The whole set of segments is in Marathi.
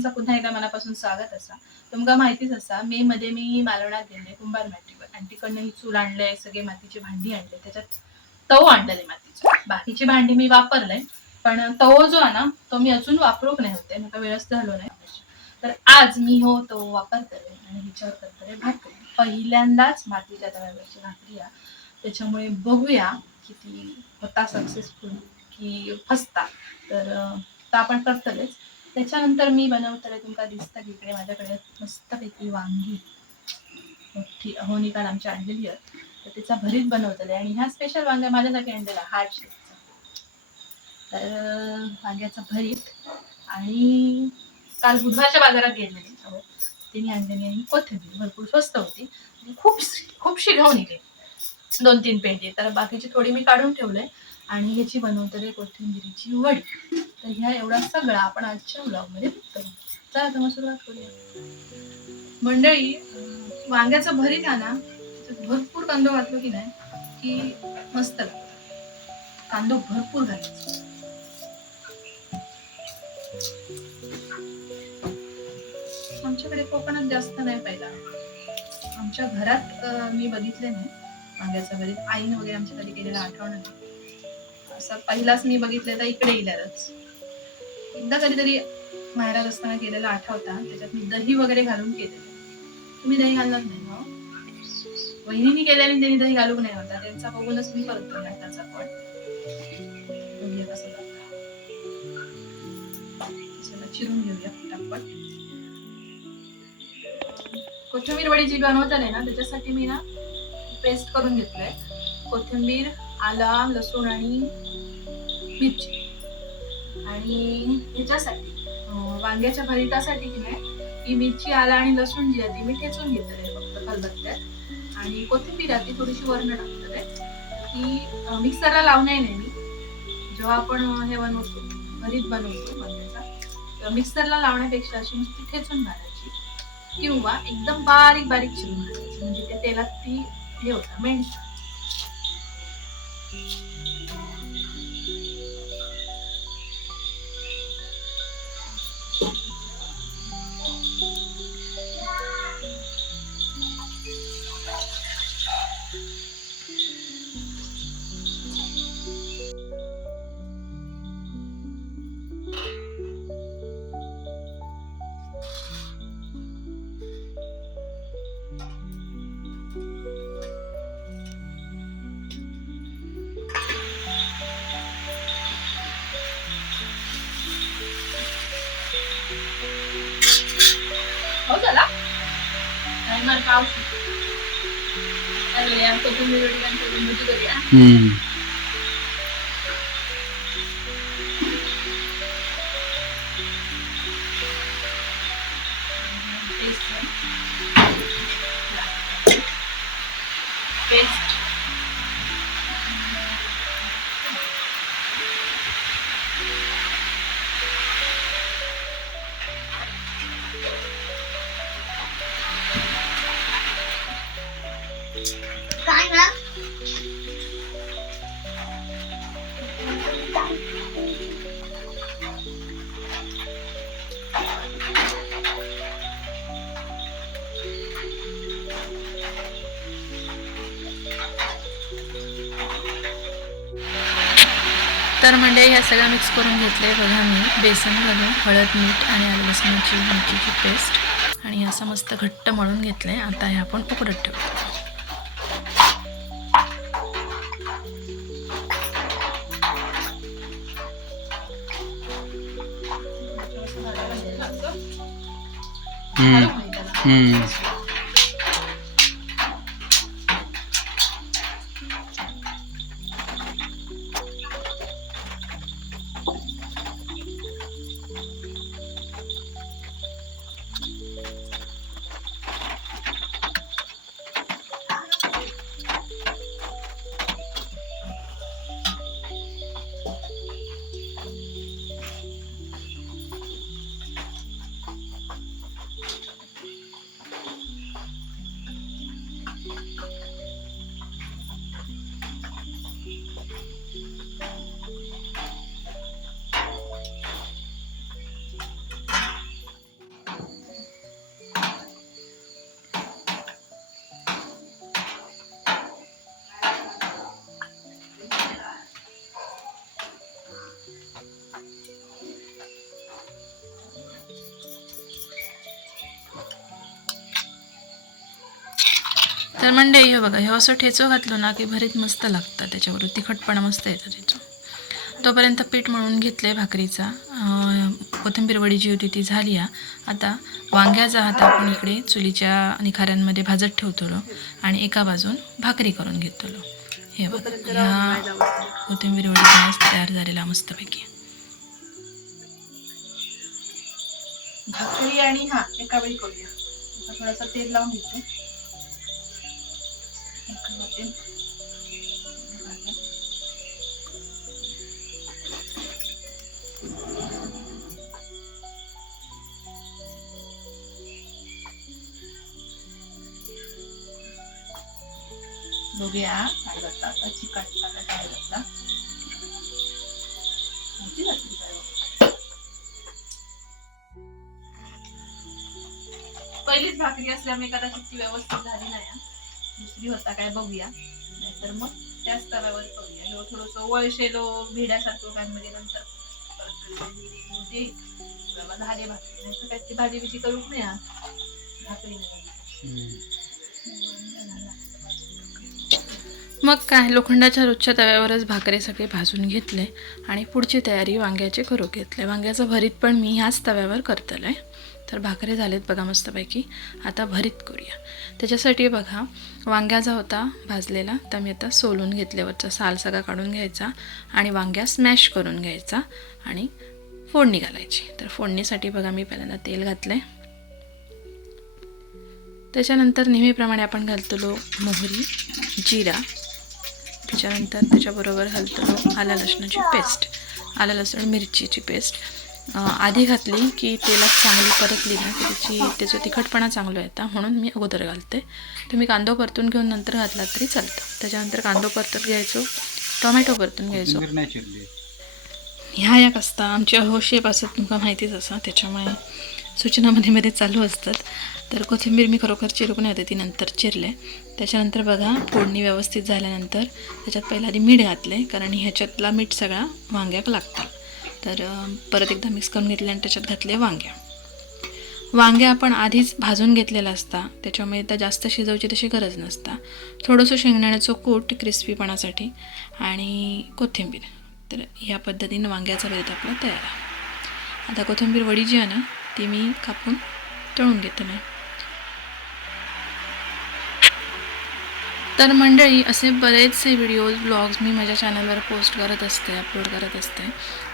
तुमचा पुन्हा एकदा मनापासून स्वागत असा. तुमका माहितीच असा मे मध्ये मी मालवणात गेले कुंभार मातीवर आणि ही चूल आणले सगळे मातीची भांडी आणले त्याच्यात तव आणलेले मातीचे. बाकीची भांडी मी वापरले पण तव जो आहे ना तो मी अजून वापरूक नाही होते मला वेळच झालो नाही. तर आज मी हो तो वापरतले आणि ह्याच्यावर करतले भाकरी पहिल्यांदाच मातीच्या तव्यावरची भाकरी आहे. त्याच्यामुळे बघूया किती होता सक्सेसफुल की फसता. तर आपण करतलेच त्याच्यानंतर मी बनवतले तुमका दिसतं की इकडे माझ्याकडे मस्तपैकी वांगी मोठी अहोनी काल आमची आणलेली आहे. तर त्याचा भरीत बनवतले आणि ह्या स्पेशल वांग्या माझ्यासाठी आणलेला हार्ट शेपचा तर वांग्याचा भरीत आणि काल बुधवारच्या बाजारात गेलेली अहो, तिने आणलेली आणि कोथिंबीर भरपूर स्वस्त होती. खूप खूपशी घेऊन येते दोन तीन पेंटी तर बाकीची थोडी मी काढून ठेवलंय. आणि ह्याची बनवतले कोथिंबिरीची वडी. तर ह्या एवढा सगळा आपण आजच्या ब्लॉगमध्ये करू चला तर मग सुरुवात करूया. मंडळी वांग्याचं भरीत आहे ना भरपूर कांदो घातलो की नाही की मस्त कांदो भरपूर घालायचा. आमच्याकडे कोकणात जास्त नाही पहिला. आमच्या घरात मी बघितले नाही वांग्याचं भरीत. आईने वगैरे आमच्या कधी केलेलं आठवण नाही असं पहिलाच मी बघितले तर इकडे येणारच. एकदा कधीतरी माहेरात असताना केलेला आठवता त्याच्यात मी दही वगैरे घालून केलेलं. तुम्ही दही घालणार नाही हो? वहिनीने केल्याने त्यांनी दही घालूक नाही होता त्यांचा बघूनच मी करतो त्याचा पण. म्हणजे चिरून घेऊया फटाफट कोथिंबीर वडी जी बनवताना ना त्याच्यासाठी मी ना पेस्ट करून घेतलंय. कोथिंबीर आला लसूण आणि मिरची आणि ह्याच्यासाठी वांग्याच्या भरितासाठी की नाही ही मिरची आला आणि लसूण जी आहे ती मी ठेचून घेतलंय फक्त खलबत्त्यात. आणि कोथिंबीर आहे ती थोडीशी वर्ण टाकतोय ती मिक्सरला लावणे नाही मी जेव्हा आपण हे बनवतो भरीत बनवतो वांग्याचा तेव्हा मिक्सरला लावण्यापेक्षा अशी नुसती ठेचून घालायची किंवा एकदम बारीक बारीक चिरून घालायची म्हणजे ते तेलात ती हे होतं मेंट आणि मला पाऊस अरे यार कोथिंबीर वडी आणि कोथिंबीरची करूया तर म्हणजे ह्या सगळ्या मिक्स करून घेतले बघा मी. बेसन घालून हळद मीठ आणि आलं लसणाची मिरचीची पेस्ट आणि असं मस्त घट्ट मळून घेतलं आहे आता हे आपण उकडत ठेवू. हम्म. तर मंडे हे बघा हे असं ठेचो घातलो ना की भरीत मस्त लागतं त्याच्यावर तिखटपणा मस्त येतं त्याचं. तोपर्यंत पीठ मळून घेतलं आहे भाकरीचा कोथिंबीर वडी जी होती ती झाली आहे आता वांग्याचा हात आपण इकडे चुलीच्या निखाऱ्यांमध्ये भाजत ठेवतो आणि एका बाजून भाकरी करून घेतलो. हे बघा ह्या कोथिंबीर वडी मस्त तयार झालेला मस्तपैकी. भाकरी आणि हा एका वेळी करूया. थोडासा तेल लावून घेतो. बघूया. काय आता चिकट टाका काय माहिती घातली काय पहिलीच भाकरी असल्यामुळे कदाचित ती व्यवस्थित झाली नाही दुसरी होता काय बघूया. नाहीतर मग त्याच तव्यावर करूया. ह्यो थोडस वळशेलो भिड्यासारखं काय म्हणजे नंतर बाबा झाले भाकरी. नाही तर काय ती भाजी बिजी करूच नाही भाकरी मग काय लोखंडाच्या रोजच्या तव्यावरच भाकरे सगळे भाजून घेतले आणि पुढची तयारी वांग्याची करू घेतले. वांग्याचं भरीत पण मी ह्याच तव्यावर करतलं तर भाकरे झालेत बघा मस्तपैकी. आता भरीत करूया. त्याच्यासाठी बघा वांग्याचा होता भाजलेला तर मी आता सोलून घेतल्यावरचा साल सगळा काढून घ्यायचा आणि वांग्या स्मॅश करून घ्यायचा आणि फोडणी घालायची. तर फोडणीसाठी बघा मी पहिल्यांदा तेल घातलं आहे त्याच्यानंतर नेहमीप्रमाणे आपण घालतलो मोहरी जिरा. त्याच्यानंतर त्याच्याबरोबर घालतलो आला लसणाची पेस्ट आला लसूण मिरचीची पेस्ट आधी घातली की तेलात चांगली परतली ना की त्याची त्याचं तिखटपणा चांगलं येतं. म्हणून मी अगोदर घालते. तुम्ही कांदो परतून घेऊन नंतर घातलात तरी चालतं. त्याच्यानंतर कांदो परतून घ्यायचो. टोमॅटो परतून घ्यायचो. ह्या या असता. आमची अहोशेप असत तुमका माहितीच असा. त्याच्यामुळे सूचनामध्ये मध्ये चालू असतात. तर कोथिंबीर मी खरोखर चिरून होते. ती नंतर चिरले. त्याच्यानंतर बघा फोडणी व्यवस्थित झाल्यानंतर त्याच्यात पहिला आधी मीठ घातले. कारण ह्याच्यातला मीठ सगळा वांग्याक लागतं. तर परत एकदा मिक्स करून घेतले आणि त्याच्यात घातले वांग्या. वांग्या आपण आधीच भाजून घेतलेला असता त्याच्यामुळे त्या जास्त शिजवची तशी गरज नसता. थोडंसं शेंगदाण्याचं कूट क्रिस्पीपणासाठी आणि कोथिंबीर. तर ह्या पद्धतीनं वांग्याचा भरीत आपला तयार आहे. आता कोथिंबीर वडी जी आहे ना ती मी कापून तळून घेते तर मंडळी असे बरेचसे व्हिडिओज ब्लॉग्स मी माझ्या चॅनलवर पोस्ट करत असते अपलोड करत असते.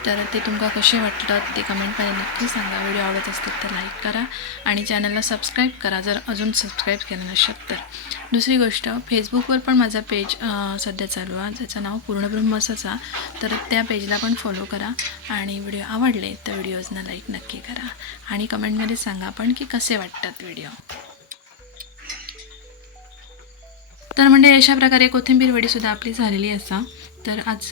तर ते तुमका कसे वाटतात ते कमेंटमध्ये नक्की सांगा. व्हिडिओ आवडत असतील तर लाईक करा आणि चॅनलला सबस्क्राईब करा जर अजून सबस्क्राईब केलं नसेल तर. दुसरी गोष्ट फेसबुकवर पण माझा पेज सध्या चालू आहे. ज्याचं नाव पूर्णब्रह्म असंच तर त्या पेजला पण फॉलो करा आणि व्हिडिओ आवडले तर व्हिडिओजना लाईक नक्की करा. आणि कमेंटमध्ये सांगा पण की कसे वाटतात व्हिडिओ तर म्हणजे अशा प्रकारे कोथिंबीर वडीसुद्धा आपली झालेली असा. तर आज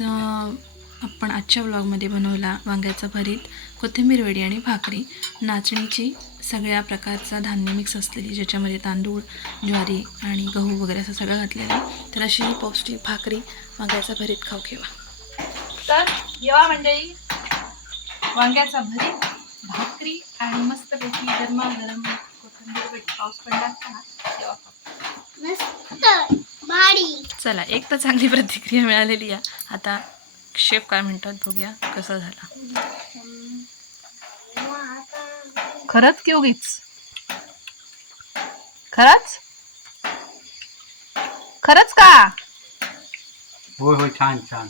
आपण आजच्या व्लॉगमध्ये बनवला वांग्याचं भरीत कोथिंबीर वडी आणि भाकरी. नाचणीची सगळ्या प्रकारचा धान्य मिक्स असलेली ज्याच्यामध्ये तांदूळ ज्वारी आणि गहू वगैरे असं सगळं घातलेलं आहे. तर अशी ही पौष्टिक भाकरी वांग्याचा भरीत खाऊ घेवा तर येवा मंडळी. वांग्याचा भरीत भाकरी आणि मस्तपैकी गरमागरम कोथिंबीर वडी. पाऊस पडला असताना तेव्हा चला एक तर चांगली प्रतिक्रिया मिळालेली आहे. आता शेफ काय म्हणतात बघूया कसा झाला. खरंच की उगीच खरंच? खरंच का? होय होय छान छान.